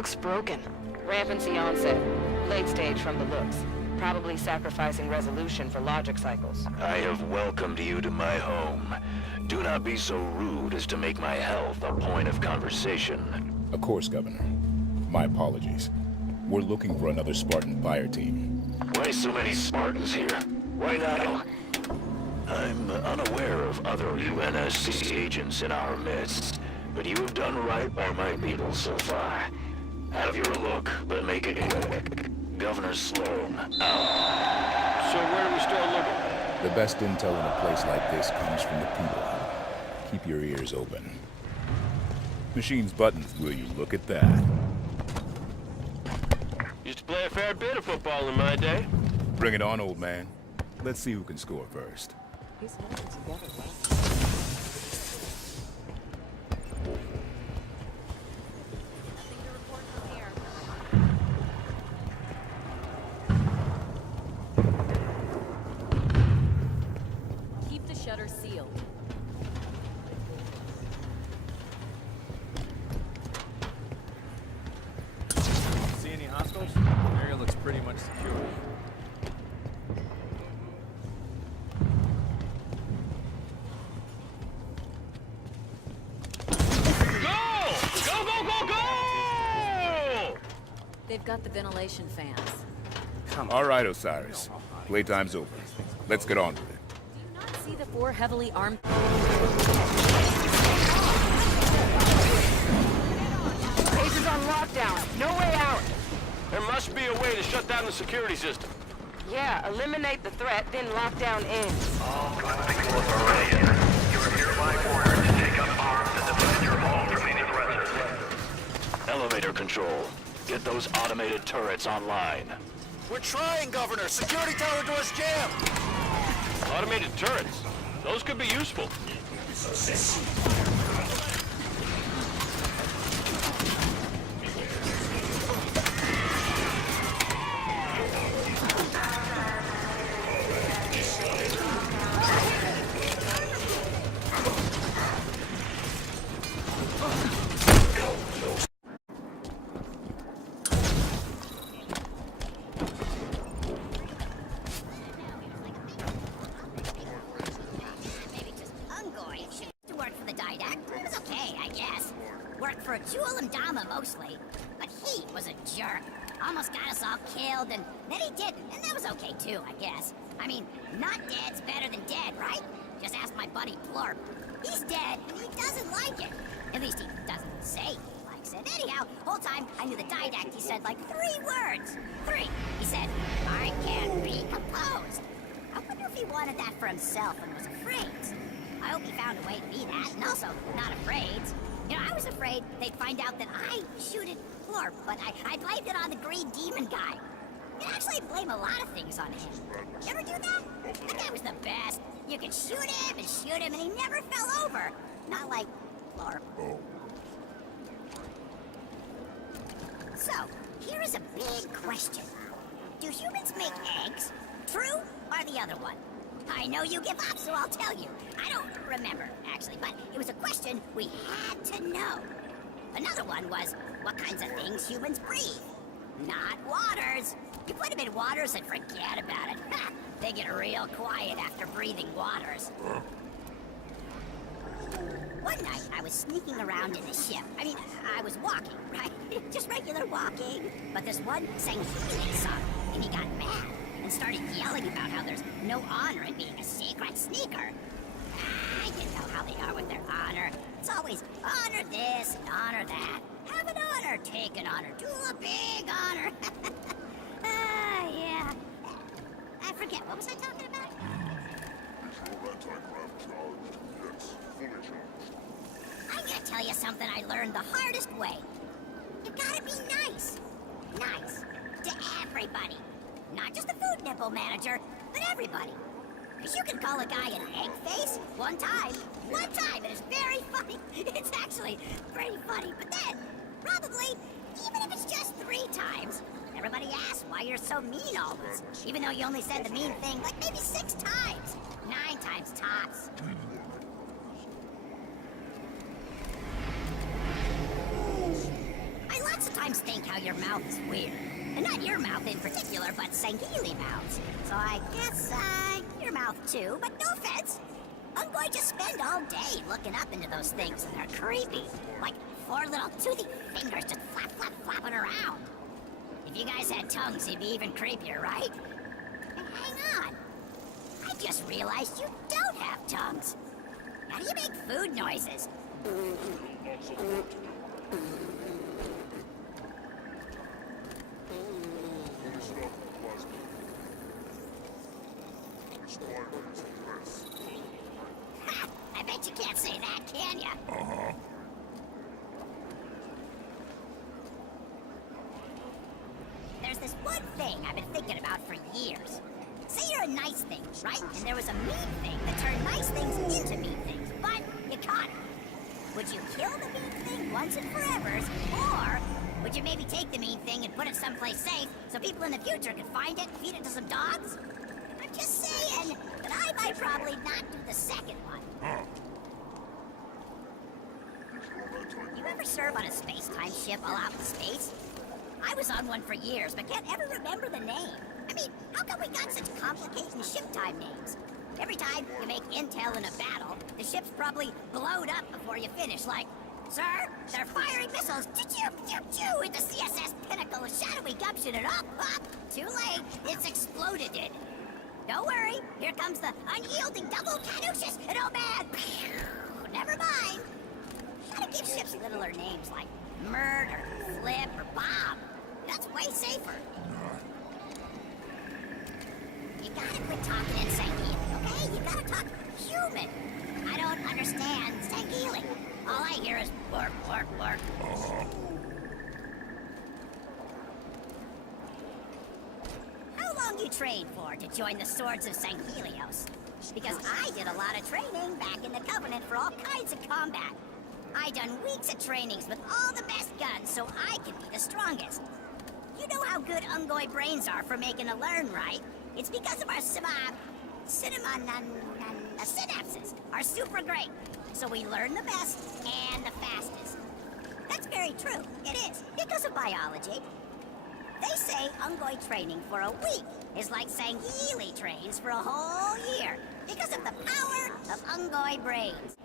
looks broken. Rampancy onset. Late stage from the looks. Probably sacrificing resolution for logic cycles. I have welcomed you to my home. Do not be so rude as to make my health a point of conversation. Of course, Governor. My apologies. We're looking for another Spartan fire team. Why so many Spartans here? Why not? I'm unaware of other UNSC agents in our midst, but you have done right by my people so far. Have your look, but make it quick. Governor Sloan, out. So where do we start looking? The best intel in a place like this comes from the people. Keep your ears open. Machine's buttons, will you look at that? Used to play a fair bit of football in my day. Bring it on, old man. Let's see who can score first. He's holding together well. Keep the shutter sealed. See any hostiles? The area looks pretty much secure. They've got the ventilation fans. All right, Osiris. Playtime's over. Let's get on with it. Do you not see the 4 heavily armed... Base is on lockdown. No way out. There must be a way to shut down the security system. Yeah, eliminate the threat, then lockdown ends. All good people of Aurelian, you are hereby ordered to take up arms and defend your home from any aggressors. Elevator control. Get those automated turrets online. We're trying, Governor! Security tower doors jammed! Automated turrets. Those could be useful. For a Jewel and Dama mostly, but he was a jerk. Almost got us all killed, and then he didn't, and that was okay too, I guess. I mean, not dead's better than dead, right? Just ask my buddy Plorp. He's dead, and he doesn't like it. At least he doesn't say he likes it. Anyhow, whole time I knew the didact, he said like 3 words. 3. He said, I can be composed. I wonder if he wanted that for himself and was afraid. I hope he found a way to be that, and also not afraid. You know, I was afraid they'd find out that I shooted Plorp, but I blamed it on the green demon guy. You actually blame a lot of things on him. You ever do that? That guy was the best. You could shoot him, and he never fell over. Not like Plorp. So, here is a big question. Do humans make eggs? True or the other one? I know you give up, so I'll tell you. I don't remember, actually, but it was a question we had to know. Another one was, what kinds of things humans breathe? Not waters. You put them in waters and forget about it. They get real quiet after breathing waters. One night, I was sneaking around in the ship. I mean, I was walking, right? Just regular walking. But this one sang healing song, and he got mad. And started yelling about how there's no honor in being a secret sneaker. You know how they are with their honor. It's always honor this and honor that. Have an honor, take an honor, do a big honor. Yeah. I forget, what was I talking about? I'm gonna tell you something I learned the hardest way. You gotta be nice. Nice. To everybody. Not just the food nipple manager, but everybody. Because you can call a guy an egg face one time, and it's very funny. It's actually pretty funny, but then, probably, even if it's just 3 times, everybody asks why you're so mean always, even though you only said the mean thing like maybe 6 times. 9 times tops. I lots of times just think how your mouth is weird. And not your mouth in particular, but Sangheili mouths. So I guess, your mouth too, but no offense. I'm going to spend all day looking up into those things, and they're creepy. Like 4 little toothy fingers just flapping around. If you guys had tongues, it'd be even creepier, right? And hang on. I just realized you don't have tongues. How do you make food noises? Ha! I bet you can't say that, can ya? There's this one thing I've been thinking about for years. Say you're a nice thing, right? And there was a mean thing that turned nice things into mean things, but you caught it. Would you kill the mean thing once and forever, or would you maybe take the mean thing and put it someplace safe so people in the future could find it and feed it to some dogs? I'm just saying that I might probably not do the second one. You ever serve on a space-time ship all out in space? I was on one for years, but can't ever remember the name. I mean, how come we got such complicated ship time names? Every time you make intel in a battle, the ship's probably blowed up before you finish, like, sir, they're firing missiles, choo-choo-choo, into CSS Pinnacle, a shadowy gumption, and up, too late, it's exploded. Don't worry, here comes the unyielding double caduceus, and oh man, never mind. Gotta give ships littler names like Murder, Flip, or Bomb. That's way safer. You gotta quit talking in Sangheili, okay? You gotta talk human. I don't understand Sangheili. All I hear is work. How long you trained for to join the Swords of Sanghelios? Because I did a lot of training back in the Covenant for all kinds of combat. I done weeks of trainings with all the best guns so I could be the strongest. You know how good Ungoi brains are for making a learn, right? It's because of our synapses are super great. So we learn the best and the fastest. That's very true. It is, because of biology. They say Ungoi training for a week is like Sangheili trains for a whole year because of the power of Ungoi brains.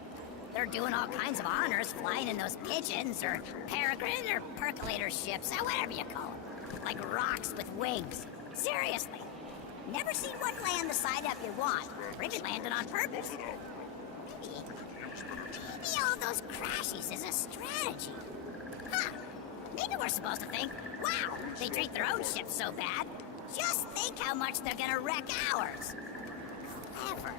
They're doing all kinds of honors flying in those pigeons or peregrine or percolator ships, or whatever you call them. Like rocks with wings. Seriously. Never seen one land the side up you want, or even landed on purpose. Maybe all those crashes is a strategy. Huh. Maybe we're supposed to think, wow, they treat their own ships so bad. Just think how much they're gonna wreck ours. Clever.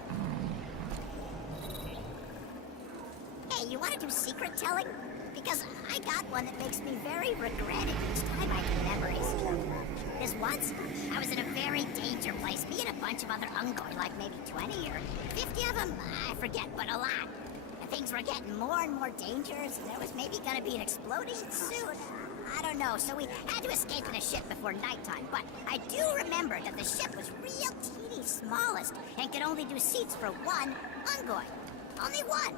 Hey, you wanna do secret telling? Because I got one that makes me very regretted each time I do memories. This once, I was in a very danger place, me and a bunch of other Ungoi, like maybe 20 or 50 of them, I forget, but a lot. And things were getting more and more dangerous, and there was maybe gonna be an exploding soon. I don't know, so we had to escape in a ship before nighttime, but I do remember that the ship was real teeny smallest and could only do seats for one Ungoi. Only one.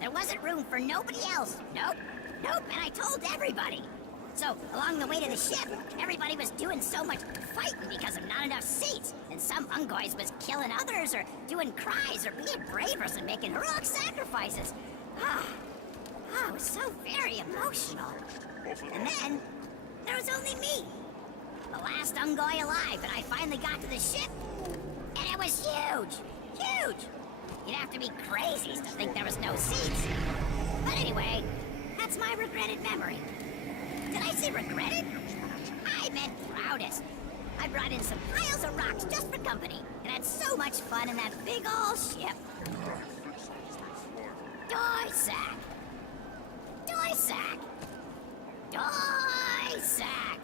There wasn't room for nobody else. Nope, and I told everybody. So, along the way to the ship, everybody was doing so much fighting because of not enough seats, and some Ungois was killing others, or doing cries, or being bravers and making heroic sacrifices. It was so very emotional. And then, there was only me. The last Ungoi alive, and I finally got to the ship, and it was huge! Huge! You'd have to be crazies to think there was no seats. But anyway, that's my regretted memory. Did I say regretted? I meant proudest. I brought in some piles of rocks just for company, and had so much fun in that big old ship. Doysack! Doysack! Doysack!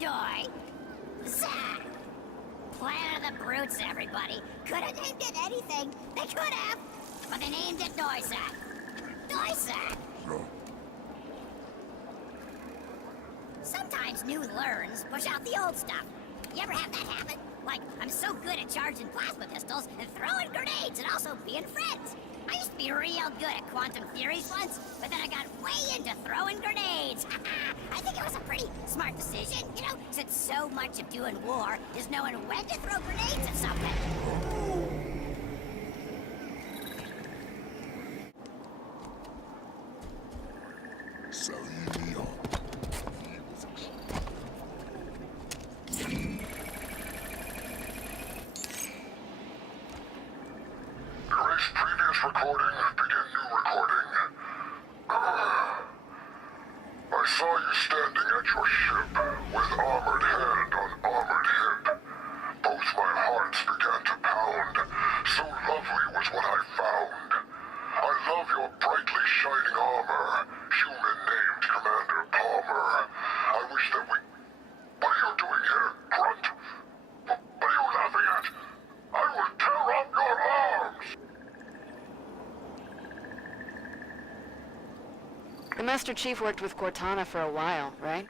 Doysack! Planet of the Brutes, everybody. Could have named it anything. They could have. But they named it Doysack. Doysack! Sometimes new learns push out the old stuff. You ever have that happen? Like, I'm so good at charging plasma pistols and throwing grenades and also being friends. I used to be real good at quantum theories once, but then I got way into throwing grenades. I think it was a pretty smart decision, you know, since so much of doing war is knowing when to throw grenades at something. Erase previous recording, begin new recording. I saw you standing at your ship, with armored hand on armored hip. Both my hearts began to pound. So lovely was what I found. I love your brightly shining armor, human named Commander Palmer. I wish that we... What are you doing here, Grunt? What are you laughing at? I will tear off your arms! The Master Chief worked with Cortana for a while, right?